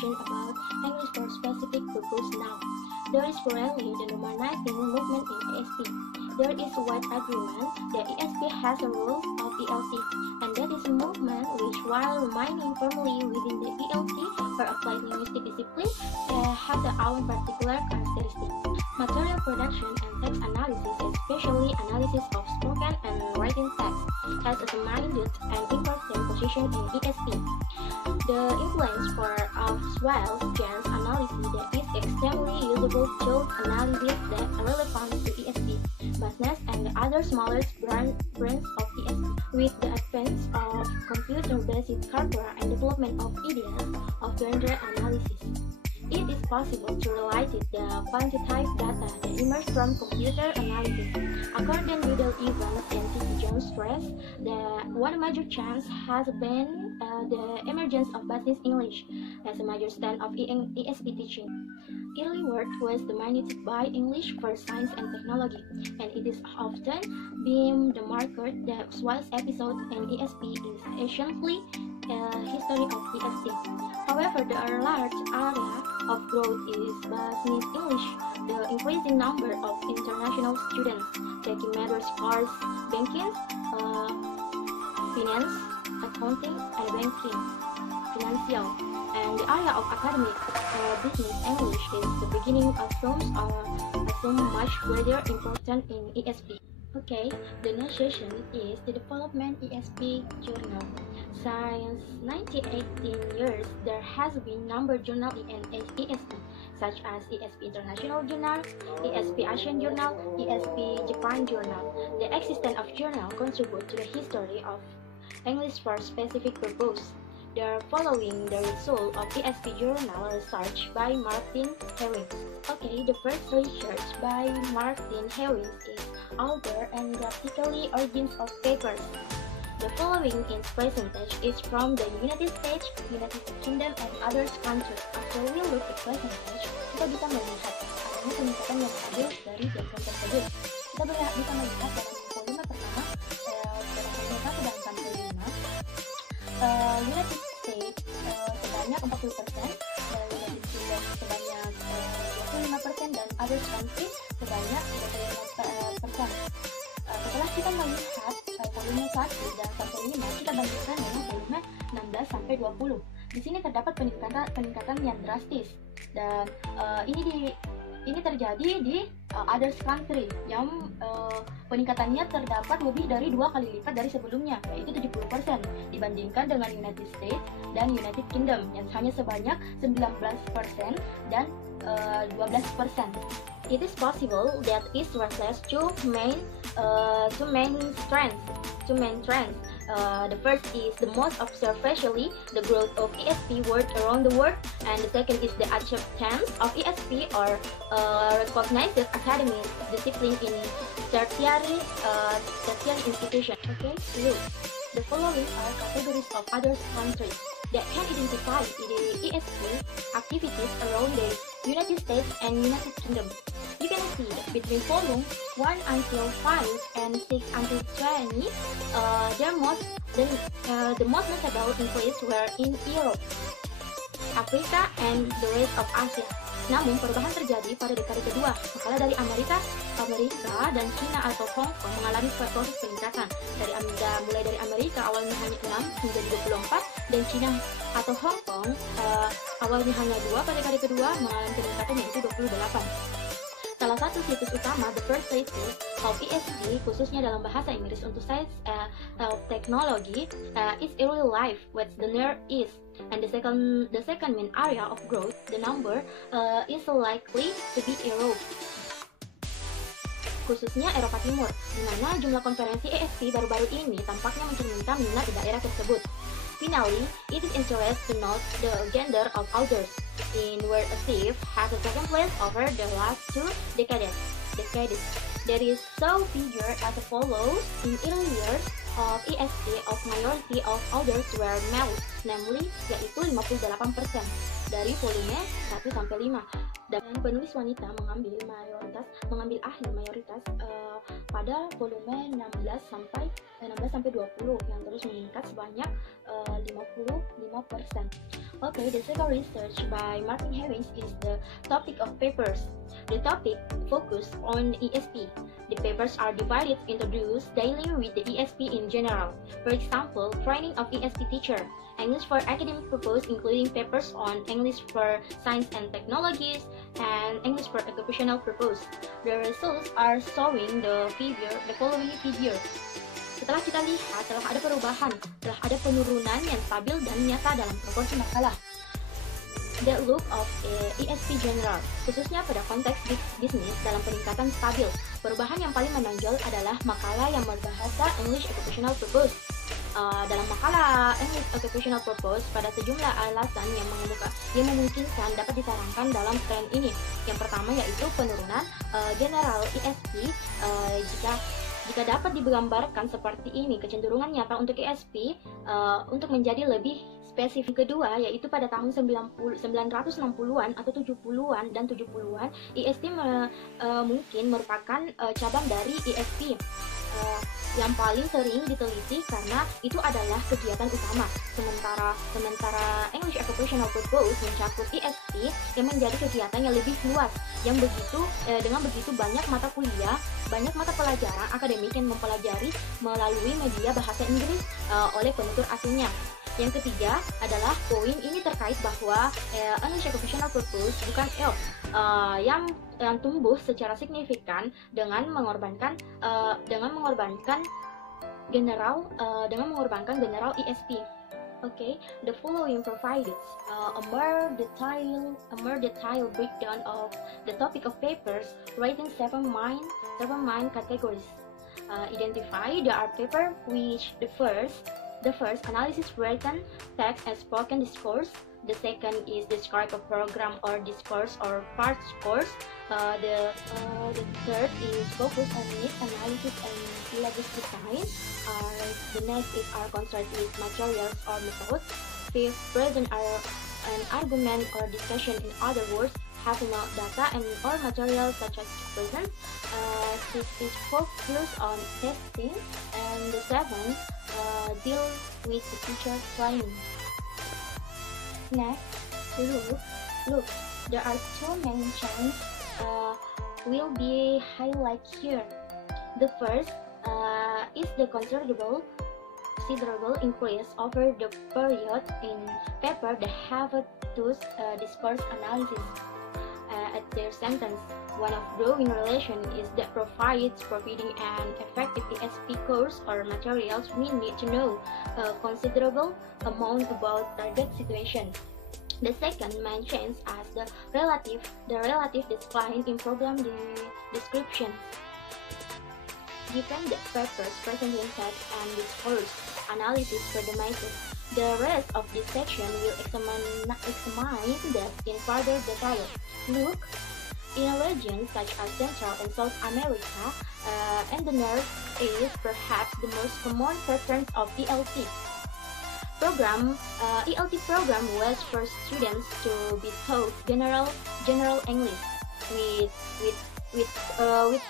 information about English for specific purpose now. There is currently the normalizing movement in ESP. There is wide agreement that ESP has a role of ELT, and that is a movement which, while remaining firmly within the ELT for applied linguistic discipline, has their own particular characteristics. Material production and text analysis, especially analysis of spoken and written text, has a minute and important position in ESP. The influence of Swell's Jans analysis that is extremely usable tool analysis that are relevant to ESP, business, and the other smaller branches of ESP. With the advance of computer-based corpora and development of ideas of gender analysis, it is possible to relate the quantitative data that emerge from computer analysis. According to the Evans and T. Jones stress, that one major change has been the emergence of business English as a major stand of ESP teaching. Early work was dominated by English for science and technology, and it is often been the marker that Swell's episode in ESP is essentially history of ESP. However, the large area of growth is business English. The increasing number of international students taking major courses, banking, finance, accounting, and banking, financial, and the area of academic business English is the beginning assume much greater importance in ESP. Okay, the next session is the development ESP journal. Since 1918 years, there has been number journal in ESP, such as ESP International Journal, ESP Asian Journal, ESP Japan Journal. The existence of journal contribute to the history of English for specific purpose. They are following the result of ESP journal research by Martin Hewings. Okay, the first research by Martin Hewings is author and graphically origins of papers. The following in percentage is from the United States, United Kingdom, and other countries. After we look at percentage, kita bisa melihat adanya peningkatan yang stabil dari jangkauan tersebut. Kita bisa melihat dalam volume pertama, ternyata sedangkan kelima, United States sebanyak 40%, dan United Kingdom sebanyak 25%, dan other countries sebanyak 35%. Setelah kita melihat volume 1 dan sampai 5, kita bandingkan dengan volume 16 sampai 20. Di sini terdapat peningkatan yang drastis, dan ini terjadi di others country yang peningkatannya terdapat lebih dari 2 kali lipat dari sebelumnya, yaitu 70% dibandingkan dengan United States dan United Kingdom yang hanya sebanyak 19% dan 12%. It is possible that it translates to main trends. The first is the most observatially the growth of ESP world around the world, and the second is the acceptance of ESP or recognized academic discipline in tertiary institution. Okay, look, the following are categories of other countries that can identify the ESP activities around the United States and United Kingdom. You can see that between volume 1 until 5 and 6 until 20, the most notable increase were in Europe, Afrika, and the rest of Asia. Namun perubahan terjadi pada dekade kedua, maka dari Amerika dan China atau Hong Kong mengalami proses peningkatan. Mulai dari Amerika awalnya hanya 6 menjadi 24, dan China atau Hong Kong awalnya hanya 2 pada dekade kedua mengalami peningkatan yaitu 28. Salah satu situs utama The First Traces of ESP khususnya dalam bahasa Inggris untuk science teknologi is early life, what the near is, and the second main area of growth, the number is likely to be Europe, khususnya Eropa Timur, di mana jumlah konferensi ESP baru-baru ini tampaknya mencerminkan minat di daerah tersebut. Finally, it is interesting to note the gender of authors, in where a thief has a second place over the last 2 decades. There is so figure as follows. In early years of ESP, of majority of authors were male, namely yaitu 58% dari volume 1 sampai 5. Dan penulis wanita mengambil ahli mayoritas pada volume 16 sampai 20 yang terus meningkat sebanyak 55%. Okay, the second research by Martin Harris is the topic of papers. The topic focused on ESP. The papers are divided introduced daily with the ESP in general. For example, training of ESP teacher, English for academic purpose including papers on English for science and technologies, and English for occupational purpose. The results are showing the following figure. Setelah kita lihat, telah ada perubahan, telah ada penurunan yang stabil dan nyata dalam proporsi makalah. The look of ESP general, khususnya pada konteks bisnis dalam peningkatan stabil. Perubahan yang paling menonjol adalah makalah yang berbahasa English Occupational Purpose. Dalam makalah English Occupational Purpose, pada sejumlah alasan yang memungkinkan dapat disarankan dalam tren ini. Yang pertama yaitu penurunan general ESP. Jika dapat digambarkan seperti ini, kecenderungan nyata untuk ESP untuk menjadi lebih spesifik. Kedua yaitu pada tahun 1960-an atau 70-an dan 70-an, ESP mungkin merupakan cabang dari ESP yang paling sering diteliti karena itu adalah kegiatan utama. Sementara English Occupational Purpose mencakup ESP yang menjadi kegiatan yang lebih luas, yang dengan begitu banyak mata kuliah, banyak mata pelajaran akademik yang mempelajari melalui media bahasa Inggris oleh penutur asingnya. Yang ketiga adalah poin ini terkait bahwa English Occupational Purpose bukan yang tumbuh secara signifikan dengan mengorbankan general ESP. Okay, the following provided a more detailed breakdown of the topic of papers, rating 7 main categories. Identify the art paper which the first analysis written text and spoken discourse. The second is describe a program or discourse or parts course. The third is focus on needs analysis and syllabus design. The next is our concerned with materials or methods. Fifth, present an argument or discussion. In other words, having data and or materials such as present. Sixth is focus on testing, and the seventh deal with the teacher training. Next, look, there are two main trends will be highlighted here. The first is the considerable increase over the period in paper that have to discourse analysis. At their sentence, one of growing relation is that providing an effective ESP course or materials, we need to know a considerable amount about target situation. The second main change as the relative decline in problem description. Given the papers presenting text and discourse analysis predominated, the rest of this section will examine that in further detail. Look, in regions such as Central and South America, and the North is perhaps the most common pattern of ELT program. ELT program was for students to be taught general English with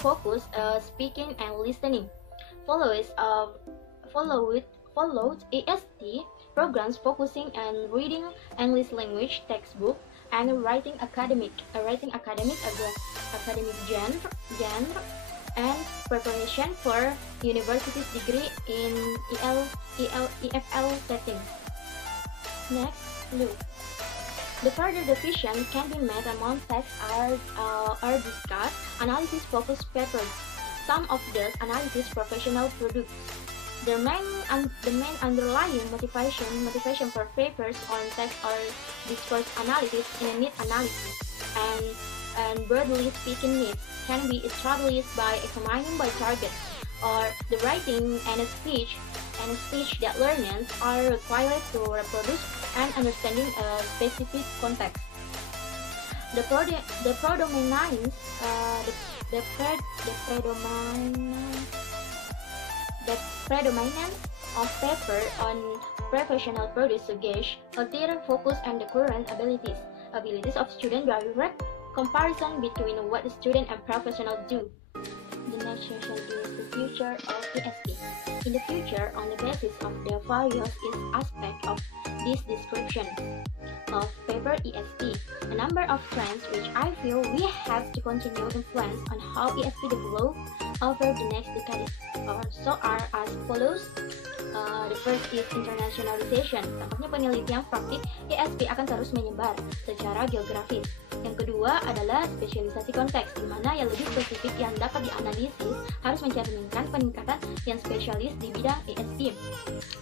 focus speaking and listening. Followed EST programs focusing on reading English language textbook and writing academic genre and preparation for university's degree in EFL setting. Next, look. The further division can be made among text are discussed analysis focused papers. Some of those analysis professional products. The main underlying motivation for papers on text or discourse analysis in a need analysis and broadly speaking needs can be established by examining by target or the writing and speech that learners are required to reproduce and understanding a specific context. The predominance of paper on professional produce suggests a clear focus on the current abilities of students direct comparison between what the student and professional do. The next section is the future of ESP. In the future, on the basis of the various aspects of this description of paper ESP, a number of trends which I feel we have to continue influence on how ESP develop over the next decade so are as follows. The first is internationalization. Tampaknya penelitian praktik ESP akan terus menyebar secara geografis. Yang kedua adalah spesialisasi konteks, di mana yang lebih spesifik yang dapat dianalisis harus mencerminkan peningkatan yang spesialis di bidang ESP,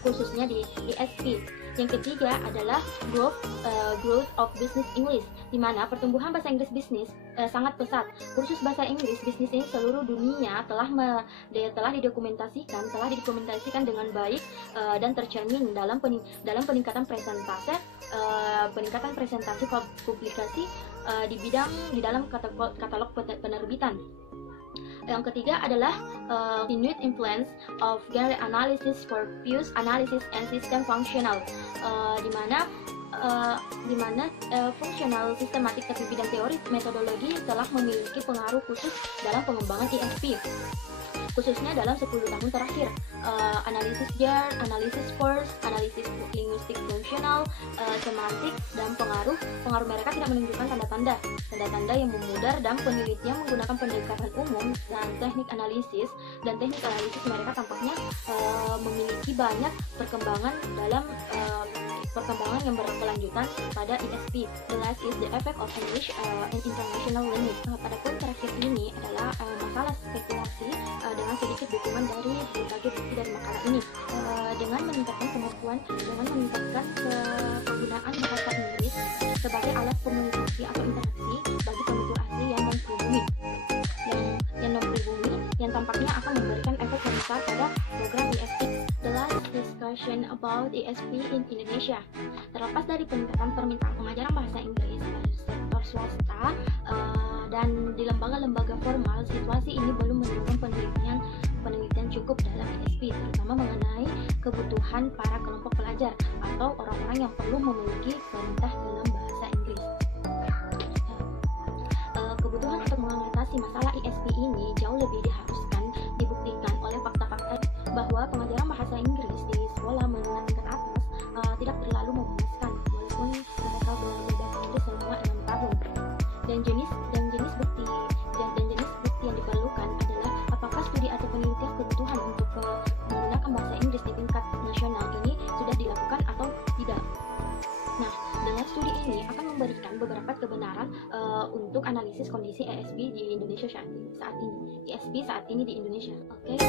khususnya di ESP. Yang ketiga adalah growth of business English, di mana pertumbuhan bahasa Inggris bisnis sangat pesat. Kursus bahasa Inggris bisnis ini seluruh dunia telah didokumentasikan dengan baik dan tercermin dalam peningkatan presentasi publikasi di dalam katalog penerbitan. Yang ketiga adalah continued influence of genre analysis for fuse analysis and system functional, di mana fungsional sistematik tapi bidang teori metodologi telah memiliki pengaruh khusus dalam pengembangan ESP, khususnya dalam 10 tahun terakhir. Analisis jar, analisis force, analisis linguistik fungsional, semantik, dan pengaruh mereka tidak menunjukkan tanda-tanda yang memudar, dan penelitian menggunakan pendekatan umum dan teknik analisis mereka tampaknya memiliki banyak perkembangan yang berkelanjutan pada ESP. The last is the effect of English and international learning. Pada poin terakhir ini adalah masalah spekulasi dengan sedikit dukungan dari berbagai bukti dari makalah ini. Dengan meningkatkan penggunaan bahasa Inggris sebagai alat komunikasi atau interaksi bagi penutur asli yang non-pribumi, yang tampaknya akan memberikan efek yang besar pada program ESP. The last discussion about ESP in Indonesia. Terlepas dari peningkatan permintaan pengajaran bahasa Inggris dari sektor swasta dan di lembaga-lembaga formal, situasi ini belum menunjukkan penelitian cukup dalam ESP, terutama mengenai kebutuhan para kelompok pelajar atau orang-orang yang perlu memiliki perintah dalam bahasa Inggris. Kebutuhan untuk mengatasi masalah ESP ini jauh lebih diharuskan dibuktikan oleh fakta-fakta bahwa pengajaran bahasa Inggris di sekolah menengah tingkat atas tidak terlalu memuaskan walaupun mereka belajar bahasa Inggris selama 6 tahun. Dan jenis bukti yang diperlukan adalah apakah studi atau penelitian kebutuhan untuk menggunakan bahasa Inggris di tingkat nasional ini sudah dilakukan atau tidak. Nah, dengan studi ini akan memberikan beberapa kebenaran untuk analisis kondisi ESP di Indonesia saat ini di Indonesia. Oke,